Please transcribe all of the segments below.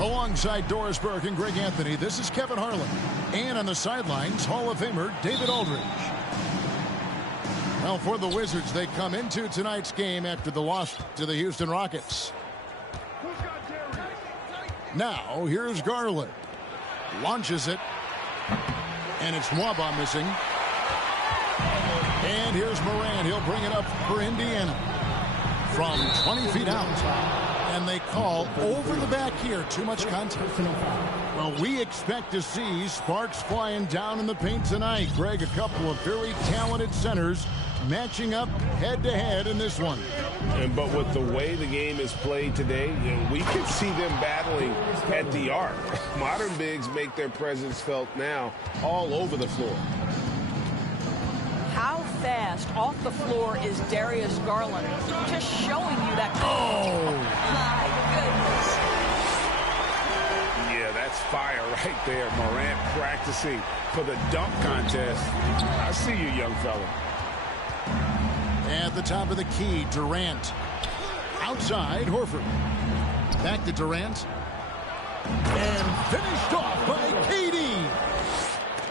Alongside Doris Burke and Greg Anthony, this is Kevin Harlan. And on the sidelines, Hall of Famer David Aldridge. Well, for the Wizards, they come into tonight's game after the loss to the Houston Rockets. Now, here's Garland. Launches it. And it's Nwaba missing. And here's Moran. He'll bring it up for Indiana. From 20 feet out. And they call over the back here. Too much contact. Well, we expect to see sparks flying down in the paint tonight. Greg, a couple of very talented centers matching up head-to-head in this one. But with the way the game is played today, we can see them battling at the arc. Modern bigs make their presence felt now all over the floor. How fast off the floor is Darius Garland? Just showing you that. Oh! My goodness. Yeah, that's fire right there. Morant practicing for the dunk contest. I see you, young fella. At the top of the key, Durant. Outside, Horford. Back to Durant. And finished off by KD.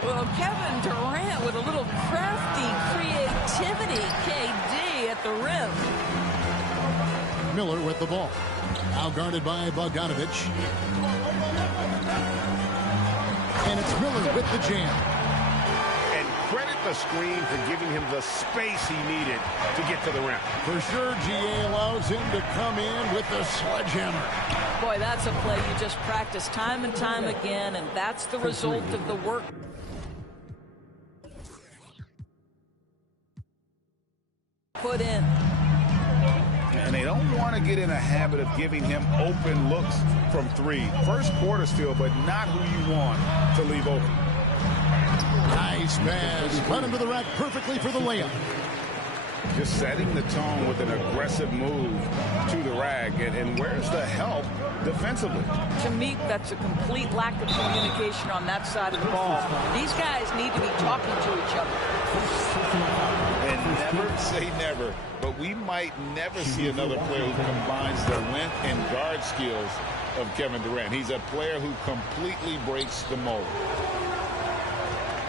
Well, Kevin Durant with a little crafty creativity. KD at the rim. Miller with the ball. Now guarded by Bogdanovic. And it's Miller with the jam. And credit the screen for giving him the space he needed to get to the rim. For sure, GA allows him to come in with the sledgehammer. Boy, that's a play you just practice time and time again, and that's the result of the work. Put in. And they don't want to get in a habit of giving him open looks from three. First quarter still, but not who you want to leave open. Nice pass. Run into the rack perfectly for the layup. Just setting the tone with an aggressive move to the rack. And where's the help defensively? To me, that's a complete lack of communication on that side of the ball. These guys need to be talking to each other. And never say never, but we might never see another player who combines the length and guard skills of Kevin Durant. He's a player who completely breaks the mold.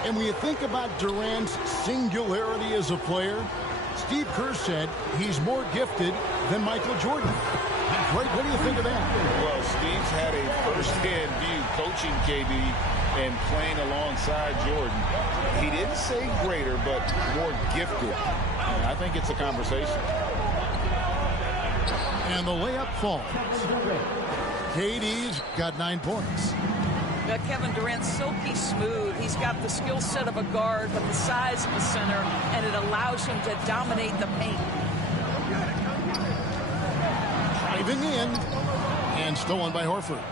And when you think about Durant's singularity as a player, it's Steve Kerr said he's more gifted than Michael Jordan. Greg, what do you think of that? Well, Steve's had a first-hand view coaching KD and playing alongside Jordan. He didn't say greater, but more gifted. And I think it's a conversation. And the layup falls. KD's got 9 points. Kevin Durant, silky smooth. He's got the skill set of a guard, but the size of a center, and it allows him to dominate the paint. Driving in, and stolen by Horford.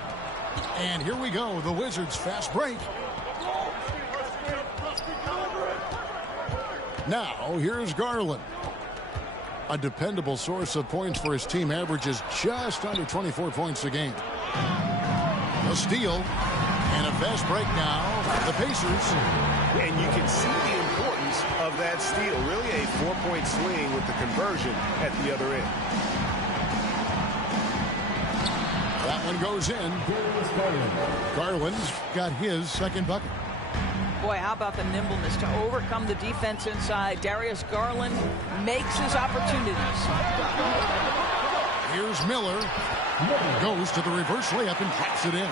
And here we go, the Wizards' fast break. Now, here's Garland. A dependable source of points for his team, averages just under 24 points a game. A steal and a fast break now. The Pacers. And you can see the importance of that steal. Really a 4-point swing with the conversion at the other end. That one goes in. Garland's got his second bucket. Boy, how about the nimbleness to overcome the defense inside. Darius Garland makes his opportunities. Here's Miller. Goes to the reverse layup and drops it in.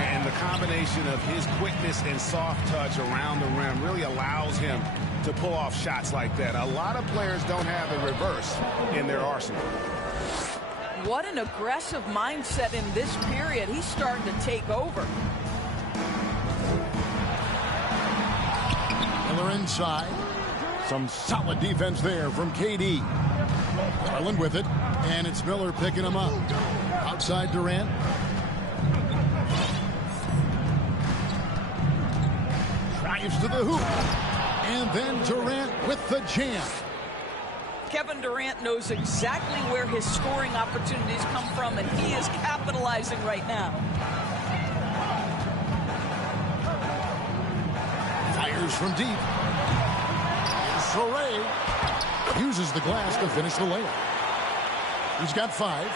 And the combination of his quickness and soft touch around the rim really allows him to pull off shots like that. A lot of players don't have the reverse in their arsenal. What an aggressive mindset in this period. He's starting to take over. Miller inside. Some solid defense there from KD. Garland with it, and it's Miller picking him up. Outside Durant. Drives to the hoop. And then Durant with the jam. Kevin Durant knows exactly where his scoring opportunities come from, and he is capitalizing right now. Fires from deep. Soray uses the glass to finish the layup. He's got 5.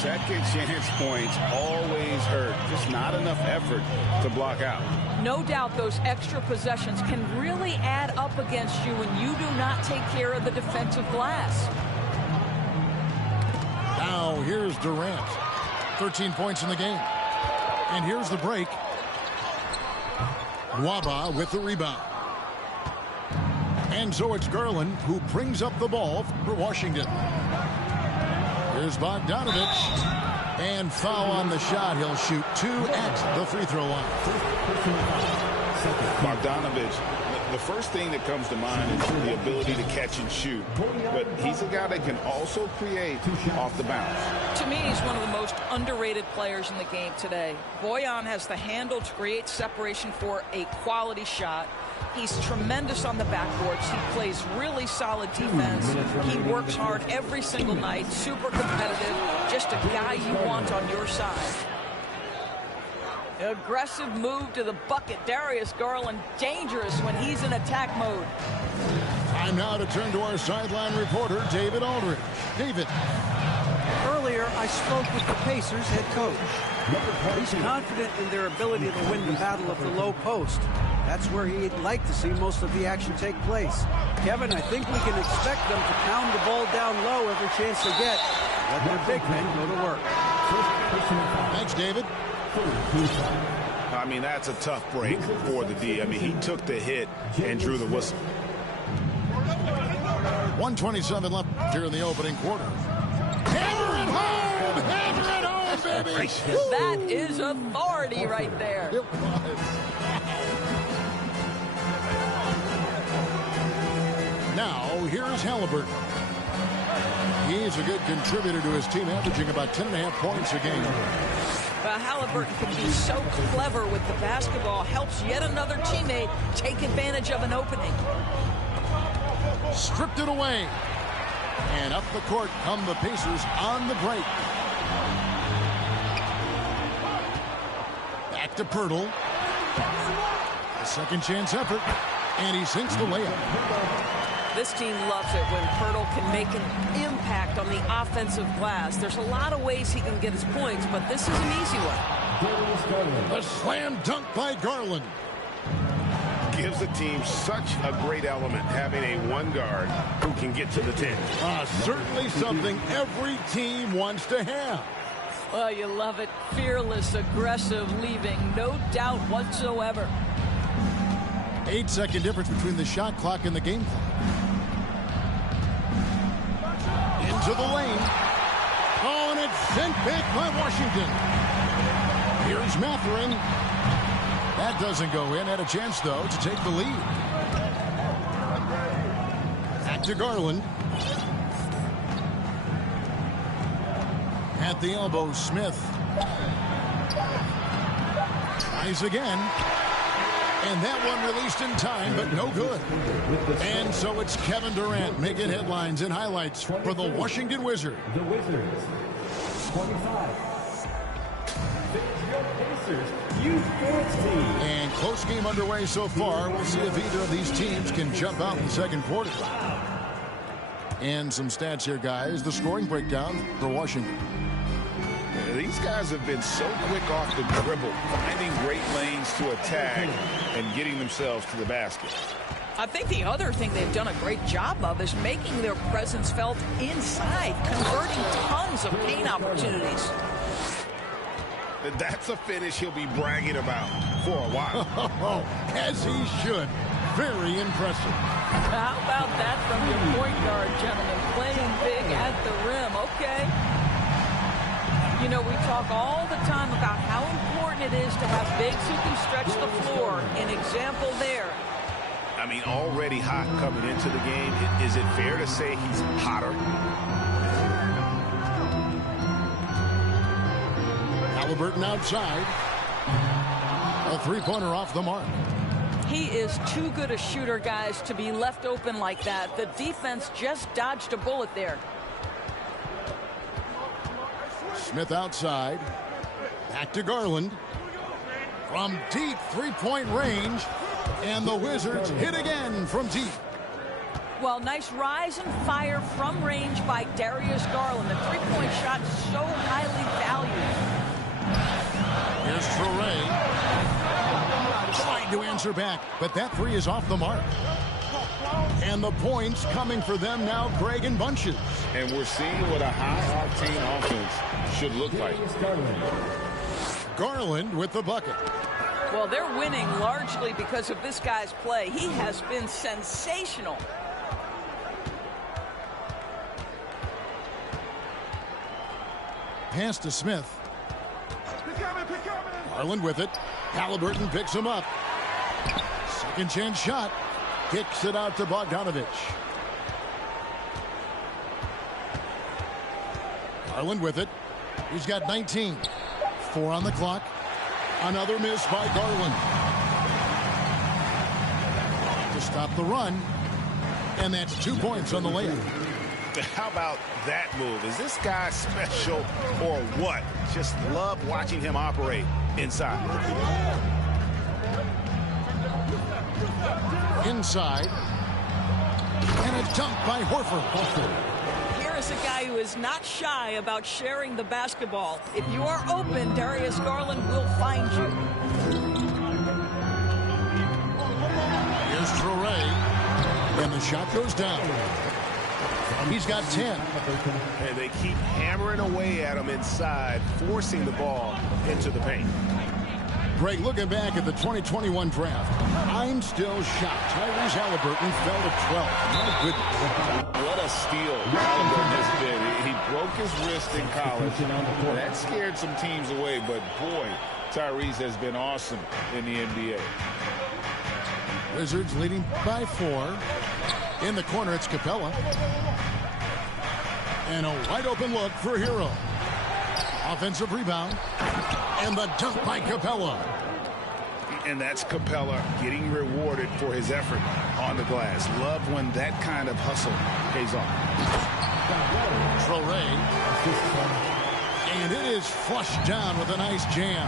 Second chance points always hurt. Just not enough effort to block out. No doubt those extra possessions can really add up against you when you do not take care of the defensive glass. Now here's Durant. 13 points in the game. And here's the break. Nwaba with the rebound. And so it's Garland who brings up the ball for Washington. Here's Bogdanovich. And foul on the shot. He'll shoot 2 at the free throw line. Bogdanovich, the first thing that comes to mind is the ability to catch and shoot. But he's a guy that can also create off the bounce. To me, he's one of the most underrated players in the game today. Bojan has the handle to create separation for a quality shot. He's tremendous on the backboards. He plays really solid defense. He works hard every single night, super competitive, just a guy you want on your side. Aggressive move to the bucket. Darius Garland, dangerous when he's in attack mode. Time now to turn to our sideline reporter, David Aldridge. David. Earlier, I spoke with the Pacers head coach. He's confident in their ability to win the battle of the low post. That's where he'd like to see most of the action take place. Kevin, I think we can expect them to pound the ball down low every chance they get. Let their big men go to work. Thanks, David. I mean, that's a tough break for the D. I mean, he took the hit and drew the whistle. 1:27 left here in the opening quarter. Hammer it home! Hammer it home, baby! That is authority right there. It was. Now, here's Halliburton. He's a good contributor to his team, averaging about 10.5 points a game. Halliburton can be so clever with the basketball, helps yet another teammate take advantage of an opening. Stripped it away. And up the court come the Pacers on the break. Back to Pirtle. A second chance effort. And he sinks the layup. This team loves it when Pirtle can make an impact on the offensive glass. There's a lot of ways he can get his points, but this is an easy one. A slam dunk by Garland. gives the team such a great element, having a one guard who can get to the 10. Certainly something every team wants to have. Well, you love it. Fearless, aggressive, leaving no doubt whatsoever. 8-second difference between the shot clock and the game clock. Into the lane. Oh, and it's sent back by Washington. Here's Mathurin. That doesn't go in. Had a chance, though, to take the lead. Back to Garland. At the elbow, Smith. Tries again. And that one released in time, but no good. And so it's Kevin Durant making headlines and highlights for the Washington Wizards. The Wizards, 25. Pacers, Youth Sports Team. And close game underway so far. We'll see if either of these teams can jump out in the second quarter. And some stats here, guys. The scoring breakdown for Washington. These guys have been so quick off the dribble, finding great lanes to attack and getting themselves to the basket. I think the other thing they've done a great job of is making their presence felt inside, converting tons of paint opportunities. That's a finish he'll be bragging about for a while. As he should. Very impressive. How about that from your point guard, gentlemen? Playing big at the rim. Okay. You know, we talk all the time about how important it is to have bigs who can stretch the floor. An example there. I mean, already hot coming into the game. Is it fair to say he's hotter? Halliburton outside. A three-pointer off the mark. He is too good a shooter, guys, to be left open like that. The defense just dodged a bullet there. Smith outside. Back to Garland. From deep three-point range. And the Wizards hit again from deep. Well, nice rise and fire from range by Darius Garland. The three-point shot so highly valued. Here's Traore. Trying to answer back, but that three is off the mark. And the points coming for them now, Greg and Bunches. And we're seeing what a high-octane offense should look like. Garland with the bucket. Well, they're winning largely because of this guy's play. He has been sensational. Pass to Smith. Garland with it. Halliburton picks him up. Second chance shot. Kicks it out to Bogdanovich. Garland with it. He's got 19. 4 on the clock. Another miss by Garland. To stop the run. And that's 2 points on the layup. How about that move? Is this guy special or what? Just love watching him operate inside. Inside. And a dunk by Horford. Here is a guy who is not shy about sharing the basketball. If you are open, Darius Garland will find you. Here's Traore. And the shot goes down. He's got 10. And they keep hammering away at him inside, forcing the ball into the paint. Greg, looking back at the 2021 draft, I'm still shocked. Tyrese Halliburton fell to 12. My goodness. What a steal Halliburton has been. He broke his wrist in college. That scared some teams away, but boy, Tyrese has been awesome in the NBA. Wizards leading by 4. In the corner, it's Capella. And a wide open look for Hero. Offensive rebound. And the dunk by Capella. And that's Capella getting rewarded for his effort on the glass. Love when that kind of hustle pays off. Traore. And it is flushed down with a nice jam.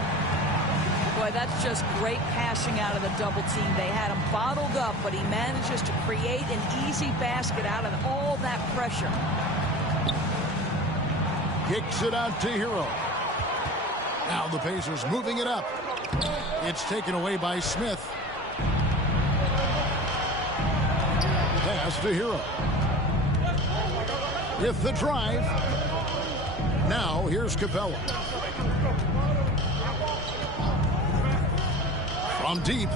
Boy, that's just great passing out of the double team. They had him bottled up, but he manages to create an easy basket out of all that pressure. Kicks it out to Hero. Now the Pacers moving it up. It's taken away by Smith. pass to Hero. With the drive. Now here's Capella. From deep.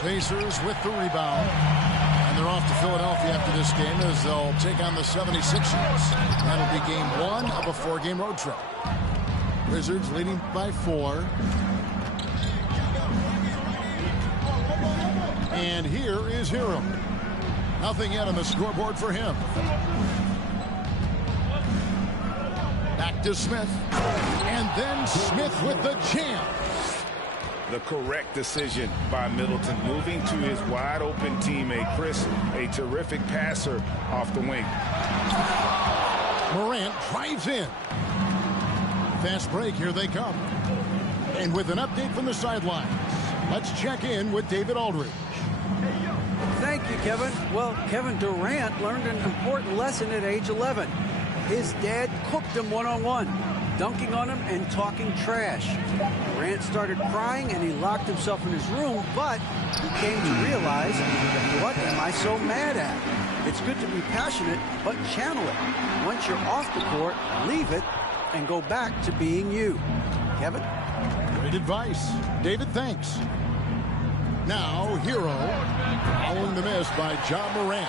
Pacers with the rebound. And they're off to Philadelphia after this game as they'll take on the 76ers. That'll be game 1 of a 4-game road trip. Wizards leading by 4. And here is Hero. Nothing yet on the scoreboard for him. Back to Smith. And then Smith with the jam. The correct decision by Middleton, moving to his wide-open teammate, Chris, a terrific passer off the wing. Morant drives in. Fast break, here they come. And with an update from the sidelines, let's check in with David Aldridge. Thank you, Kevin. Well, Kevin Durant learned an important lesson at age 11. His dad cooked him one-on-one, dunking on him and talking trash. Durant started crying and he locked himself in his room, but he came to realize, what am I so mad at? It's good to be passionate, but channel it. Once you're off the court, leave it and go back to being you. Kevin? Great advice. David, thanks. Now, Hero, following the miss by John Morant.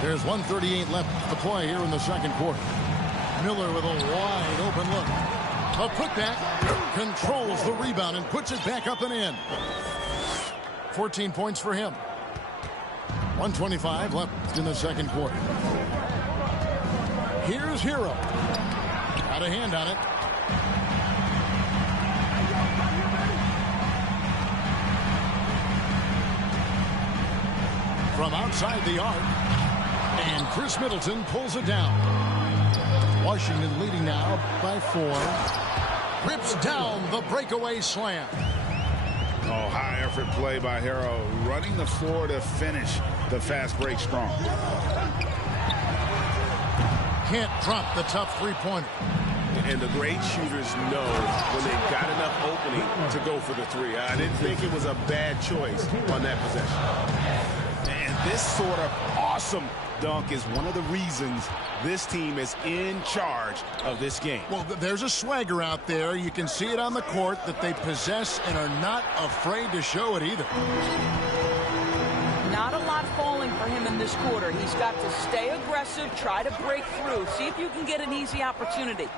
There's 1:38 left to play here in the second quarter. Miller with a wide open look. A putback, controls the rebound and puts it back up and in. 14 points for him. 1:25 left in the second quarter. Here's Hero. Got a hand on it. From outside the arc. And Chris Middleton pulls it down. Washington leading now by 4. Rips down the breakaway slam. Oh, high effort play by Hero, running the floor to finish the fast break strong. Can't drop the tough three-pointer. And the great shooters know when they've got enough opening to go for the 3. I didn't think it was a bad choice on that possession. And this sort of awesome dunk is one of the reasons this team is in charge of this game. Well, there's a swagger out there. You can see it on the court that they possess and are not afraid to show it either. Not a lot falling for him in this quarter. He's got to stay aggressive, try to break through, see if you can get an easy opportunity.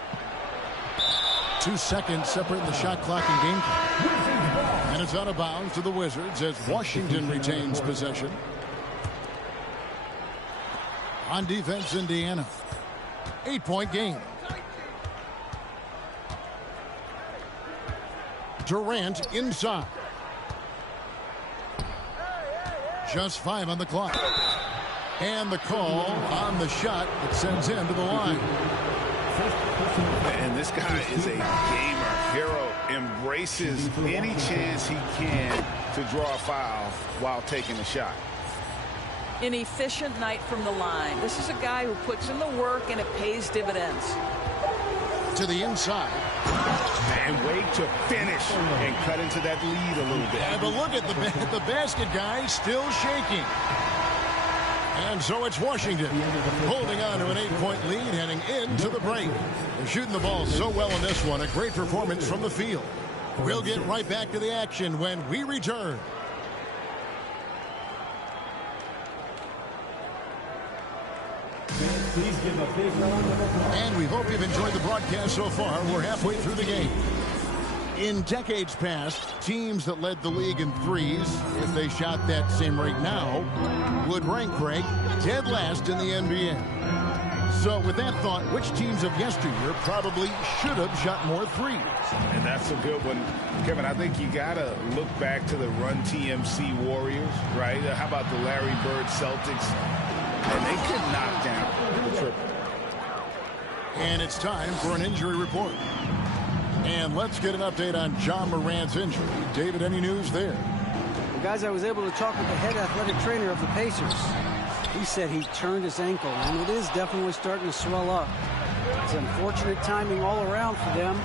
2 seconds separating the shot clock and game time. And it's out of bounds to the Wizards as Washington retains possession. On defense, Indiana. 8-point game. Durant inside. Just 5 on the clock. And the call on the shot that sends him to the line. And this guy is a gamer. Hero embraces any chance he can to draw a foul while taking a shot. An efficient night from the line. This is a guy who puts in the work and it pays dividends. To the inside. And wait to finish and cut into that lead a little bit. Yeah, but look at the basket guy still shaking. And so it's Washington holding on to an 8-point lead heading into the break. They're shooting the ball so well in this one. A great performance from the field. We'll get right back to the action when we return. Please give a big round of applause. And we hope you've enjoyed the broadcast so far. We're halfway through the game. In decades past, teams that led the league in threes, if they shot that same rate now, would rank, Greg, dead last in the NBA. So with that thought, which teams of yesteryear probably should have shot more threes? And that's a good one. Kevin, I think you got to look back to the Run TMC Warriors, right? How about the Larry Bird Celtics? And they could knock down the triple. And it's time for an injury report. And let's get an update on John Morant's injury. David, any news there? Well, guys, I was able to talk with the head athletic trainer of the Pacers. He said he turned his ankle, and it is definitely starting to swell up. It's unfortunate timing all around for them.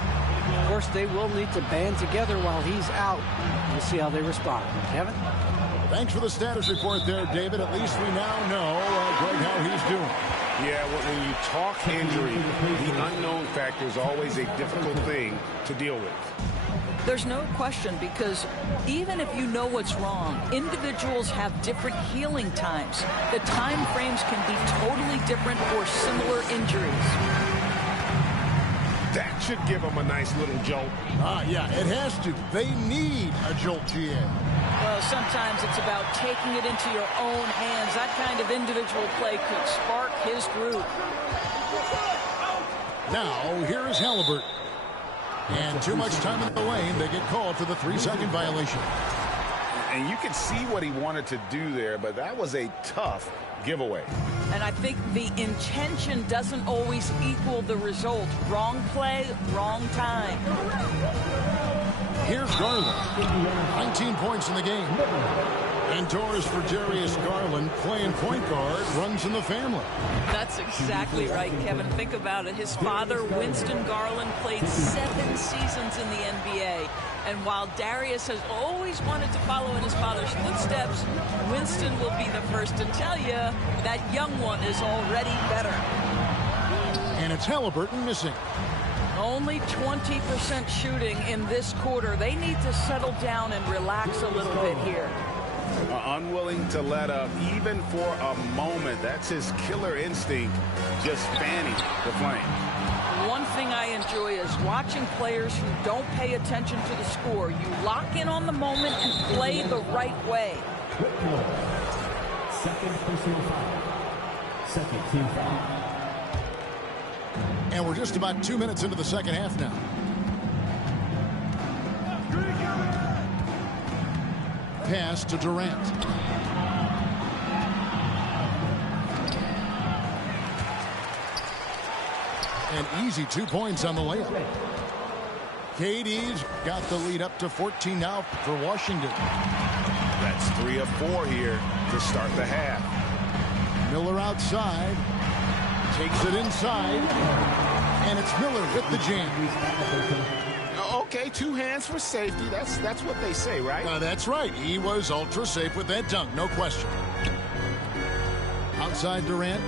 Of course, they will need to band together while he's out. We'll see how they respond. Kevin? Thanks for the status report there, David. At least we now know, Greg, how he's doing. Yeah, when you talk injury, the unknown factor is always a difficult thing to deal with. There's no question, because even if you know what's wrong, individuals have different healing times. The time frames can be totally different for similar injuries. That should give them a nice little jolt. Yeah, it has to. They need a jolt, GA. Well, sometimes it's about taking it into your own hands. That kind of individual play could spark his groove. Now, here is Halliburton. And too much time in the lane. They get called for the 3-second violation. And you can see what he wanted to do there, but that was a tough giveaway. And I think the intention doesn't always equal the result. Wrong play, wrong time. Here's Garland. 19 points in the game. Indoors for Darius Garland, playing point guard, runs in the family. That's exactly right, Kevin. Think about it. His father, Winston Garland, played 7 seasons in the NBA. And while Darius has always wanted to follow in his father's footsteps, Winston will be the first to tell you that young one is already better. And it's Halliburton missing. Only 20% shooting in this quarter. They need to settle down and relax a little bit here. Unwilling to let up even for a moment. That's his killer instinct, just fanning the flame. One thing I enjoy is watching players who don't pay attention to the score. You lock in on the moment and play the right way. Second personal foul. Second team foul. And we're just about 2 minutes into the second half now. Pass to Durant. An easy 2 points on the layup. KD's got the lead up to 14 now for Washington. That's 3 of 4 here to start the half. Miller outside. Takes it inside. And it's Miller with the jam. Okay, 2 hands for safety. That's what they say, right? That's right. He was ultra safe with that dunk, no question. Outside Durant.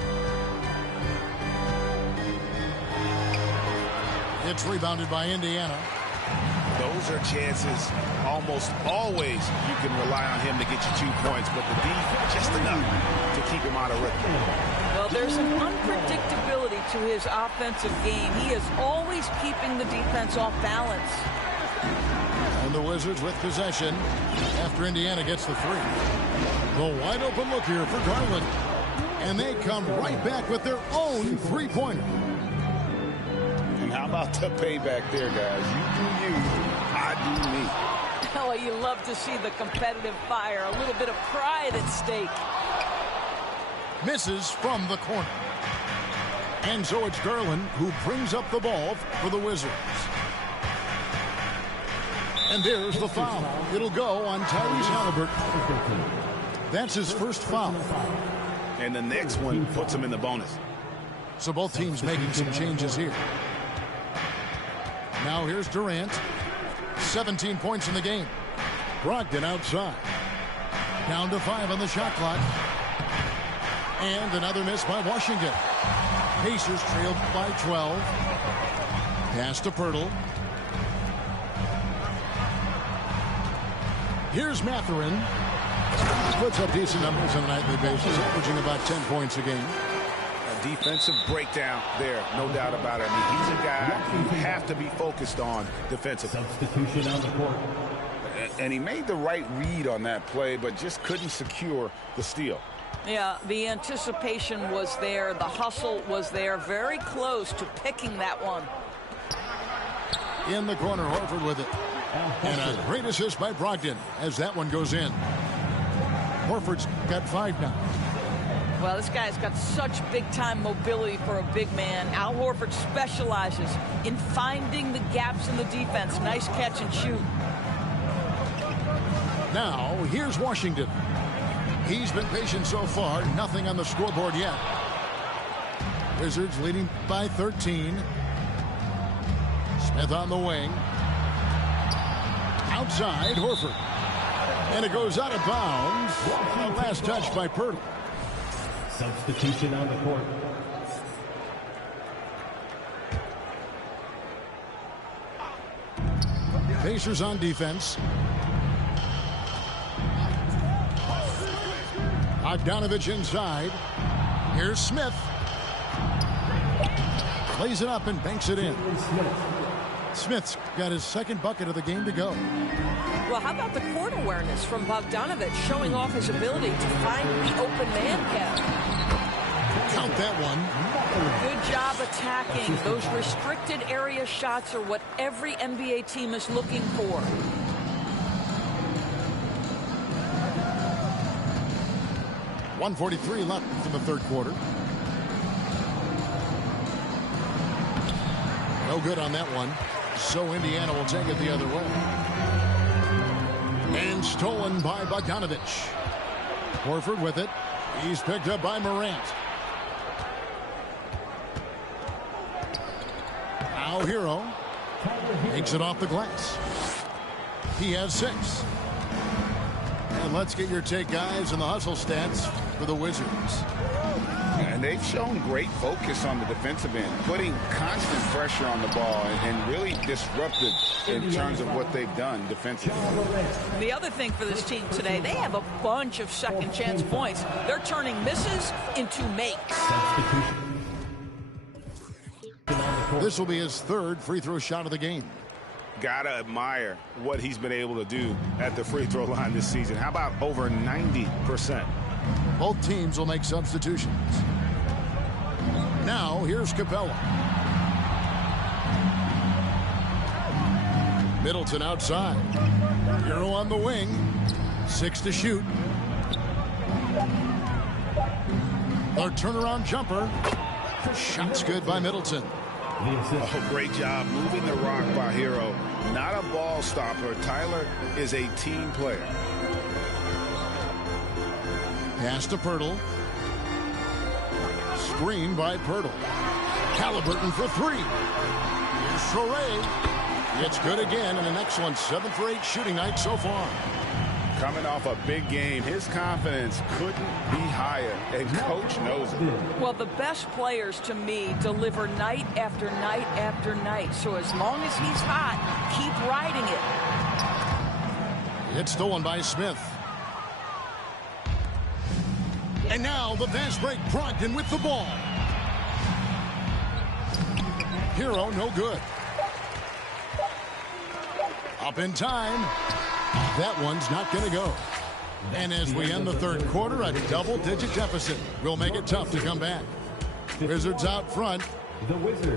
It's rebounded by Indiana. Those are chances almost always you can rely on him to get you 2 points, but the defense just enough to keep him out of rhythm. Well, there's an unpredictability to his offensive game. He is always keeping the defense off balance. And the Wizards with possession after Indiana gets the 3. The wide open look here for Garland. And they come right back with their own 3-pointer. And how about the payback there, guys? You do you, I do me. Oh, you love to see the competitive fire. A little bit of pride at stake. Misses from the corner. And so it's Garland who brings up the ball for the Wizards. And there's the foul. It'll go on Tyrese Halliburton. That's his first foul. And the next one puts him in the bonus. So both teams making some changes here. Now here's Durant. 17 points in the game. Brogdon outside. Down to 5 on the shot clock. And another miss by Washington. Pacers trailed by 12. Pass to Pirtle. Here's Mathurin. Puts up decent numbers on a nightly basis, averaging about 10 points a game. A defensive breakdown there, no doubt about it. I mean, he's a guy you have to be focused on defensively. Substitution on the court. And he made the right read on that play, but just couldn't secure the steal. Yeah, the anticipation was there. The hustle was there. Very close to picking that one. In the corner, Horford with it. And a great assist by Brogdon as that one goes in. Horford's got 5 now. Well, this guy's got such big-time mobility for a big man. Al Horford specializes in finding the gaps in the defense. Nice catch and shoot. Now, here's Washington. He's been patient so far. Nothing on the scoreboard yet. Wizards leading by 13. Smith on the wing. Outside, Horford. And it goes out of bounds. Last touch by Poeltl. Substitution on the court. Pacers on defense. Bogdanovich inside. Here's Smith. Plays it up and banks it in. Smith's got his second bucket of the game to go. Well, how about the court awareness from Bogdanovich, showing off his ability to find the open man cap? Count that one. Good job attacking. Those restricted area shots are what every NBA team is looking for. .143 left in the third quarter. No good on that one. So Indiana will take it the other way. And stolen by Bogdanovich. Horford with it. He's picked up by Morant. Now Hero takes it off the glass. He has 6. And let's get your take, guys, on the hustle stats for the Wizards. And they've shown great focus on the defensive end, putting constant pressure on the ball and really disruptive in terms of what they've done defensively. The other thing for this team today, they have a bunch of second chance points. They're turning misses into makes. This will be his third free throw shot of the game. Gotta admire what he's been able to do at the free throw line this season. How about over 90%? Both teams will make substitutions. Now, here's Capella. Middleton outside. Hero on the wing. 6 to shoot. A turnaround jumper. Shot's good by Middleton. Oh, great job moving the rock by Hero. Not a ball stopper. Tyler is a team player. Pass to Poeltl. Screen by Poeltl. Halliburton for 3. Here's Soray. It's good again, and an excellent 7 for 8 shooting night so far. Coming off a big game, his confidence couldn't be higher, and Coach knows it. Well, the best players, to me, deliver night after night after night. So as long as he's hot, keep riding it. It's stolen by Smith. And now the fast break. Brogdon with the ball. Hero, no good. Up in time. That one's not going to go. And as we end the third quarter, a double-digit deficit will make it tough to come back. Wizards out front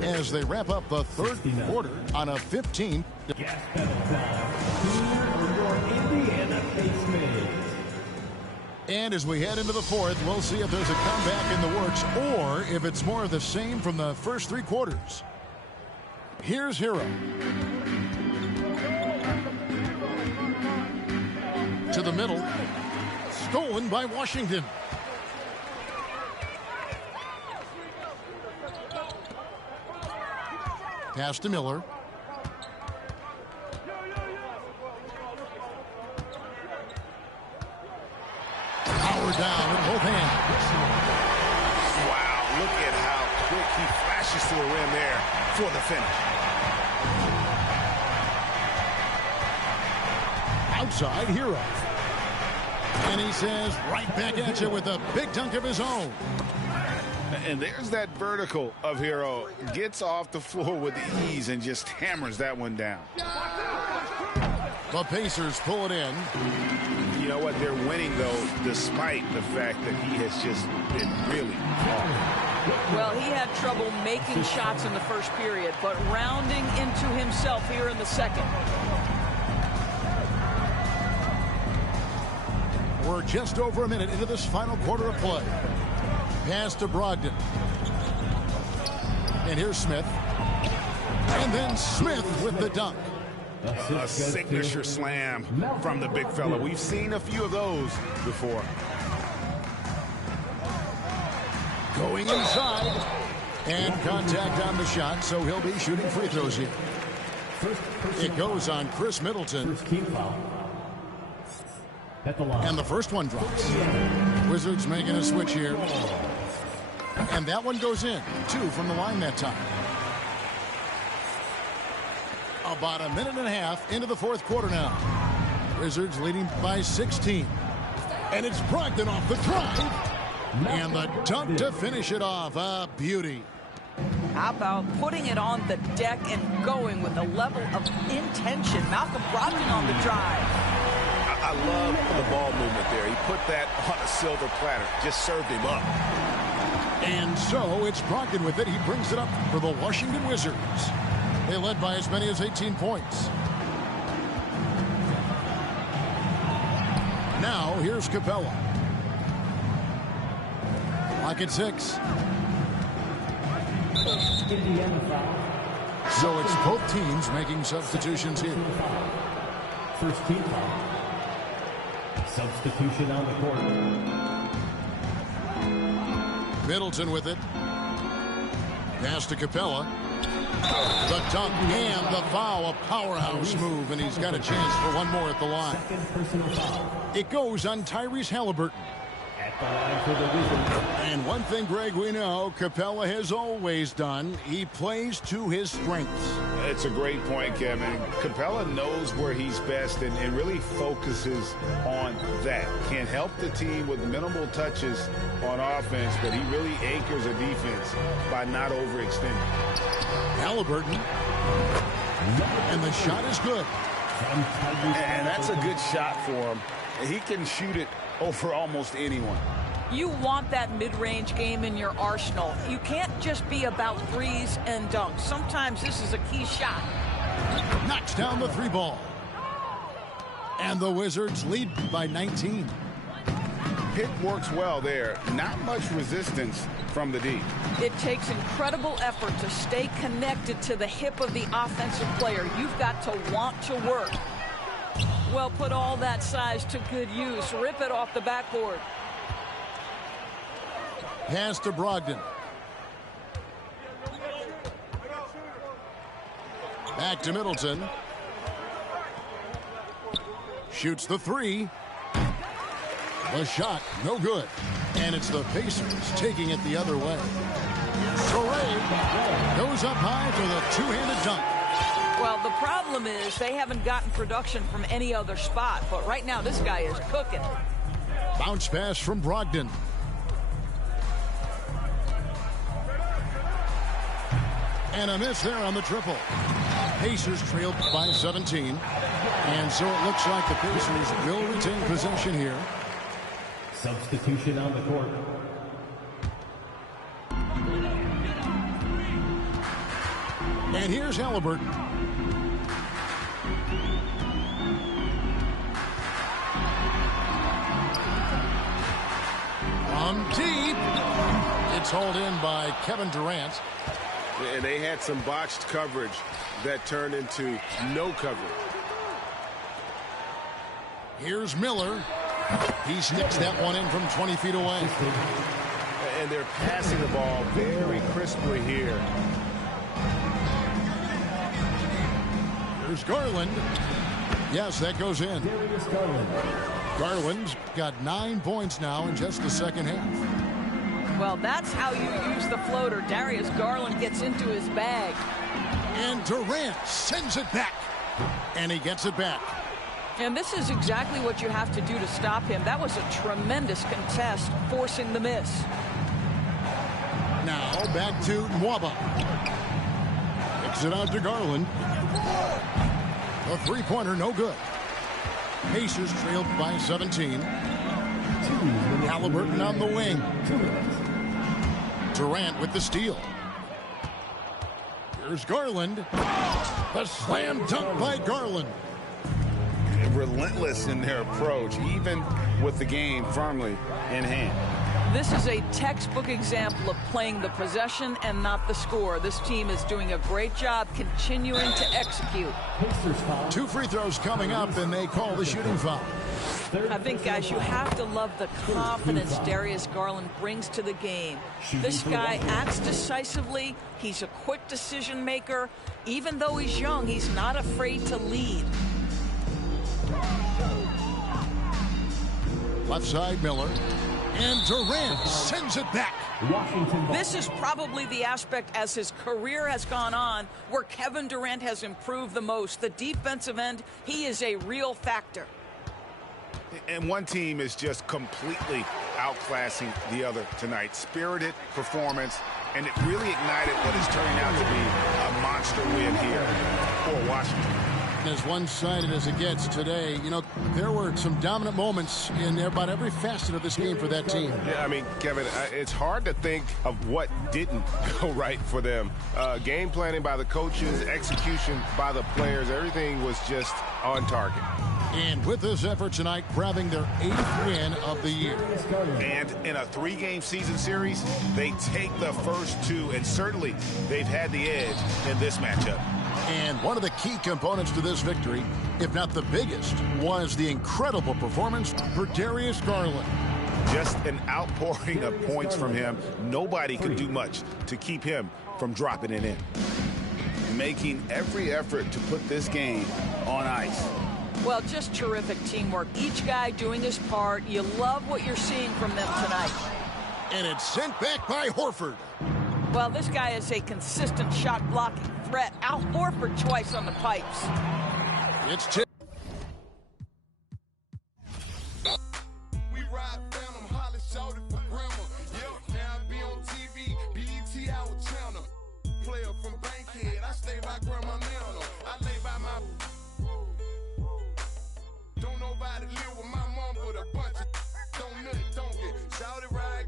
as they wrap up the third quarter on a 15. Gas pedal time. Here are your Indiana Pacers. And as we head into the fourth, we'll see if there's a comeback in the works or if it's more of the same from the first 3 quarters. Here's Hero. To the middle. Stolen by Washington. Pass to Miller. Power down with both hands. Wow, look at how quick he flashes to the rim there for the finish. Outside Hero. And he says right back at you with a big dunk of his own. And there's that vertical of Hero. Gets off the floor with ease and just hammers that one down. The Pacers pull it in. You know what? They're winning, though, despite the fact that he has just been really off. Well, he had trouble making shots in the first period, but rounding into himself here in the second. We're just over a minute into this final quarter of play. Pass to Brogdon. And here's Smith. And then Smith with the dunk. A signature slam from the big fella. We've seen a few of those before. Going inside. And contact on the shot, so he'll be shooting free throws here. It goes on Chris Middleton. First team foul. At the line. And the first one drops. Wizards making a switch here. And that one goes in. 2 from the line that time. About a minute and a half into the fourth quarter now. Wizards leading by 16. And it's Brogdon off the drive. And the dunk to finish it off. A beauty. How about putting it on the deck and going with a level of intention? Malcolm Brogdon on the drive. I love the ball movement there. He put that on a silver platter. Just served him up. And so it's Brogdon with it. He brings it up for the Washington Wizards. They led by as many as 18 points. Now here's Capella. Lock at 6. Indiana foul. So it's both teams making substitutions here. First team foul. Substitution on the court. Middleton with it. Pass to Capella. The dunk and the foul. A powerhouse move, and he's got a chance for one more at the line. Second personal foul. It goes on Tyrese Halliburton. At the line for the Wizards. And one thing, Greg, we know Capella has always done. He plays to his strengths. It's a great point, Kevin. Capella knows where he's best and really focuses on that. Can help the team with minimal touches on offense, but he really anchors a defense by not overextending. Halliburton. And the shot is good. And that's a good shot for him. He can shoot it over almost anyone. You want that mid-range game in your arsenal. You can't just be about threes and dunks. Sometimes this is a key shot. Knocks down the 3 ball. And the Wizards lead by 19. Pick works well there. Not much resistance from the D. It takes incredible effort to stay connected to the hip of the offensive player. You've got to want to work. Well, put all that size to good use. Rip it off the backboard. Pass to Brogdon. Back to Middleton. Shoots the 3. The shot, no good. And it's the Pacers taking it the other way. Sorey goes up high for the two-handed dunk. Well, the problem is they haven't gotten production from any other spot. But right now, this guy is cooking. Bounce pass from Brogdon. And a miss there on the triple. Pacers trailed by 17. And so it looks like the Pacers will retain possession here. Substitution on the court. And here's Halliburton. From deep. It's hauled in by Kevin Durant. And they had some botched coverage that turned into no coverage. Here's Miller. He sticks that one in from 20 feet away. And they're passing the ball very crisply here. Here's Garland. Yes, that goes in. Darius Garland. Garland's got 9 points now in just the second half. Well, that's how you use the floater. Darius Garland gets into his bag. And Durant sends it back. And he gets it back. And this is exactly what you have to do to stop him. That was a tremendous contest, forcing the miss. Now back to Nwaba. Kicks it out to Garland. A three-pointer, no good. Pacers trailed by 17. Halliburton on the wing. Durant with the steal. Here's Garland. The slam dunk by Garland. Relentless in their approach, even with the game firmly in hand. This is a textbook example of playing the possession and not the score. This team is doing a great job continuing to execute. 2 free throws coming up, and they call the shooting foul. I think, guys, you have to love the confidence Darius Garland brings to the game. This guy acts decisively. He's a quick decision maker. Even though he's young, he's not afraid to lead. Left side, Miller. And Durant sends it back. This is probably the aspect as his career has gone on where Kevin Durant has improved the most. The defensive end, he is a real factor. And one team is just completely outclassing the other tonight. Spirited performance, and it really ignited what is turning out to be a monster win here for Washington. As one-sided as it gets today, you know, there were some dominant moments in about every facet of this game for that team. Yeah, I mean, Kevin, it's hard to think of what didn't go right for them. Game planning by the coaches, execution by the players, everything was just on target. And with this effort tonight, grabbing their 8th win of the year. And in a 3-game season series, they take the first 2, and certainly they've had the edge in this matchup. And one of the key components to this victory, if not the biggest, was the incredible performance for Darius Garland. Just an outpouring of points from him. Nobody could do much to keep him from dropping it in. Making every effort to put this game on ice. Well, just terrific teamwork. Each guy doing his part. You love what you're seeing from them tonight. And it's sent back by Horford. Well, this guy is a consistent shot-blocking threat. Al Horford twice on the pipes. It's tip. We ride Phantom, Holly, shouted for grandma. Yep, now I be on TV, BET our channel. Player from Bankhead, I stay by Grandma Nana. I lay by my... Don't nobody live with my mom, but a bunch of don't get shouted right.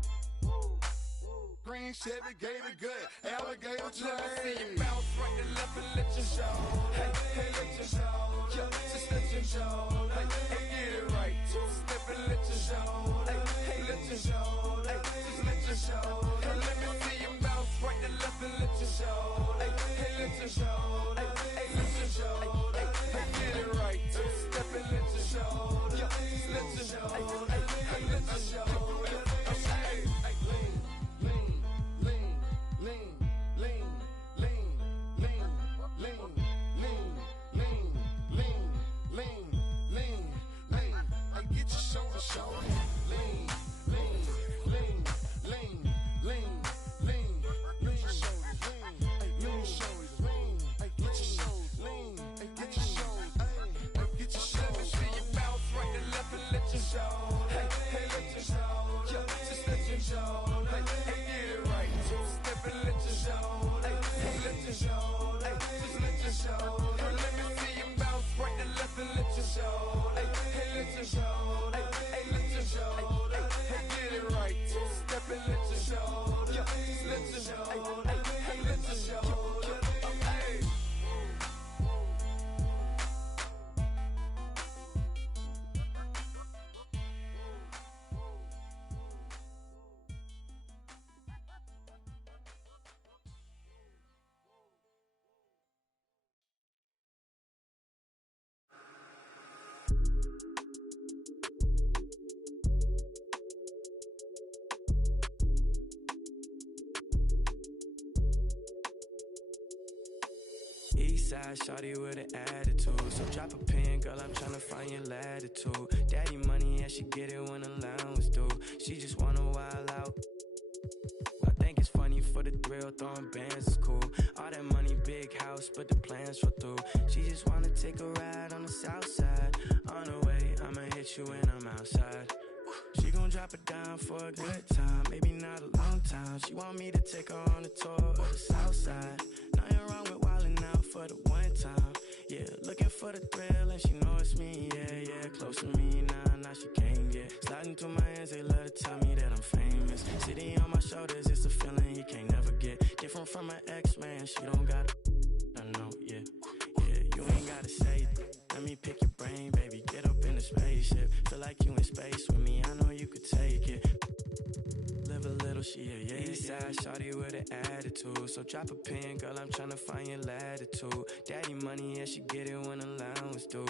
Green Chevy, Gator Gut, Alligator Train. Let me see you bounce right to left and let you show. Hey, hey, let you show. Yeah, just let you show. Hey, hey, get it right. Two-step and let you show. Hey, hey, let you show. Hey, just let you show. Hey, let me see you bounce right to left and let you show. Hey, hey, let you show. Hey, hey, let you show. Hey, hey, get it right. Two-step and let you show. Yeah, just let you show. Hey, hey, let you show. Eastside shawty with an attitude. So drop a pin, girl, I'm tryna find your latitude. Daddy money, and she get it when allowance due. She just wanna wild out. I think it's funny for the thrill, throwing bands is cool. All that money, big house, but the plans fall through. She just wanna take a ride on the south side. On the way, I'ma hit you when I'm outside. She gon' drop it down for a good time, maybe not a long time. She want me to take her on a tour of the south side. Nothing wrong with wildin' out for the one time. Yeah, looking for the thrill and she know it's me. Yeah, close to me now she can't get. Sliding through my hands, they love to tell me that I'm famous. City on my shoulders, it's a feeling you can't never get. Different from my ex, man, she don't got I know, yeah, you ain't gotta say it. Let me pick your brain, baby, get up in the spaceship. Feel like you in space with me, I know you could take it. Live a little, she a Eastside shawty with an attitude. So drop a pin, girl, I'm tryna find your latitude. Daddy money, and she get it when allowance due.